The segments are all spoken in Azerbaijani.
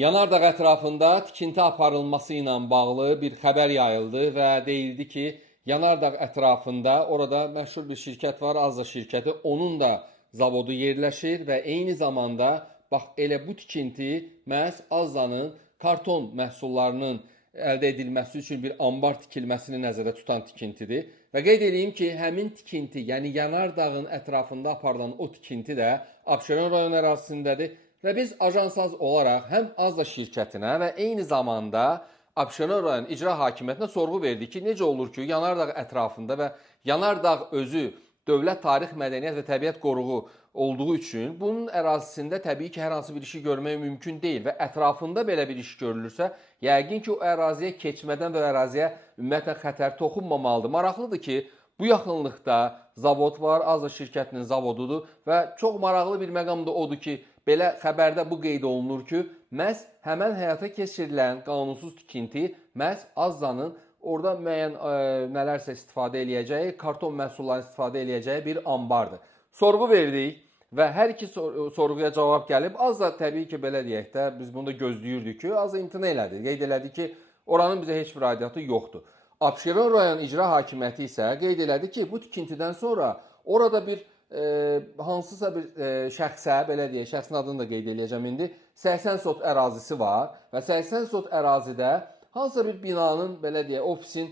Yanardağ ətrafında tikinti aparılması ilə bağlı bir xəbər yayıldı və deyildi ki, Yanardağ ətrafında orada məşhur bir şirkət var, Azza şirkəti, onun da zavodu yerləşir və eyni zamanda bax elə bu tikinti məhz Azzanın karton məhsullarının əldə edilməsi üçün bir ambar tikilməsini nəzərdə tutan tikintidir. Və qeyd edeyim ki, həmin tikinti, yəni Yanardağın ətrafında aparılan o tikinti də Abşeron rayon ərazisindədir. Və biz ajansaz olaraq həm Azza şirkətinə və eyni zamanda Abşeron rayon icra hakimiyyətinə sorğu verdik ki, necə olur ki, Yanardağ ətrafında və Yanardağ özü Dövlət Tarix, Mədəniyyət və Təbiət Qoruğu olduğu üçün bunun ərazisində təbii ki, hər hansı bir işi görmək mümkün deyil və ətrafında belə bir iş görülürsə, yəqin ki, o əraziyə keçmədən və əraziyə ümumiyyətlə xətər toxunmamalıdır. Maraqlıdır ki, bu yaxınlıqda zavod var, Azza şirkətinin zavodudur və çox maraqlı bir məqam da odur ki, belə xəbərdə bu qeyd olunur ki, məhz həmən həyata keçirilən qanunsuz tikinti məhz Azzanın orada müəyyən nələrsə istifadə eləyəcəyi, karton məhsullarını istifadə eləyəcəyi bir ambardır. Sorğu verdik və hər iki sorğuya cavab gəlib. Azza təbii ki, belə deyək də, biz bunu da gözləyirdik ki, Azza imtina elədi. Qeyd elədi ki, oranın bizə heç bir aidiyyatı yoxdur. Abşeron rayon icra hakimiyyəti isə qeyd elədi ki, bu tikintidən sonra orada bir hansısa bir şəxsə, belə deyək, şəxsin adını da qeyd eləyəcəm indi, 80 sot ərazisi var və 80 sot ərazidə hansısa bir binanın, belə deyək, ofisin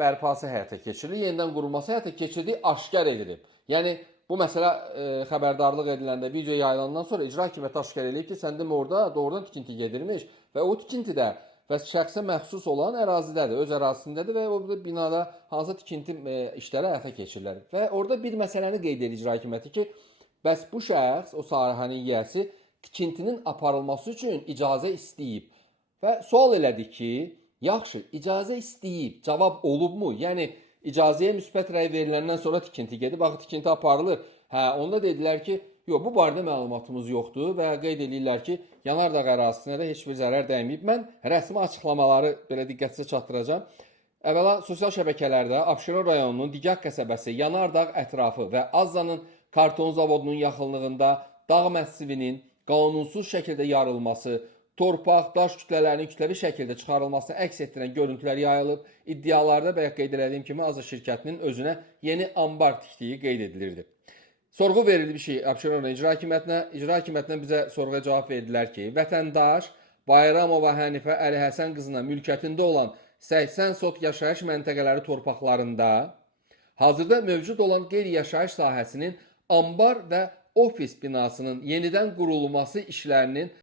bərpası həyata keçirilir, yenidən qurulması həyata keçirdiyi aşkar edilib. Yəni, bu məsələ xəbərdarlıq ediləndə, video yayılandan sonra icra hakimiyyəti aşkar edilib ki, sən demə orada doğrudan tikinti gedirmiş və o tikintidə və şəxsə məxsus olan ərazidədir, öz ərazisindədir və o binada hansı tikinti işləri həyata keçirilir. Və orada bir məsələni qeyd edir icra hakimiyyəti ki, bəs bu şəxs, o sahənin yiyəsi tikintinin aparılması üçün icazə istəyib. Və sual elədi ki, yaxşı, icazə istəyib, cavab olubmu? Yəni, icazəyə müsbət rəy veriləndən sonra tikinti gedib, axı tikinti aparılır. Hə, onda dedilər ki, yox, bu barədə məlumatımız yoxdur və qeyd edirlər ki, Yanardağ ərazisinə də heç bir zərər dəyməyib. Mən rəsmi açıqlamaları belə diqqətinizə çatdıracağam. Əvvəla sosial şəbəkələrdə Abşeron rayonunun Digaq qəsəbəsi, Yanardağ ətrafı və Azzanın karton zavodunun yaxınlığında dağ məssivinin qanunsuz şəkildə yarılması, torpaq, daş kütlələrinin kütləvi şəkildə çıxarılmasını əks etdirən görüntülər yayılıb. İddialarda bayaq qeyd etdiyim kimi Azza şirkətinin özünə yeni ambar tikdiyi qeyd edilirdi. Sorğu verildi bir şey Abşeron icra hakimiyyətinə. İcra hakimiyyətindən bizə sorğuya cavab verdilər ki, vətəndaş Bayramova Hənifə Əli Həsən qızına mülkiyyətində olan 80 sot yaşayış məntəqələri torpaqlarında hazırda mövcud olan qeyri-yaşayış sahəsinin ambar və ofis binasının yenidən qurulması işlərinin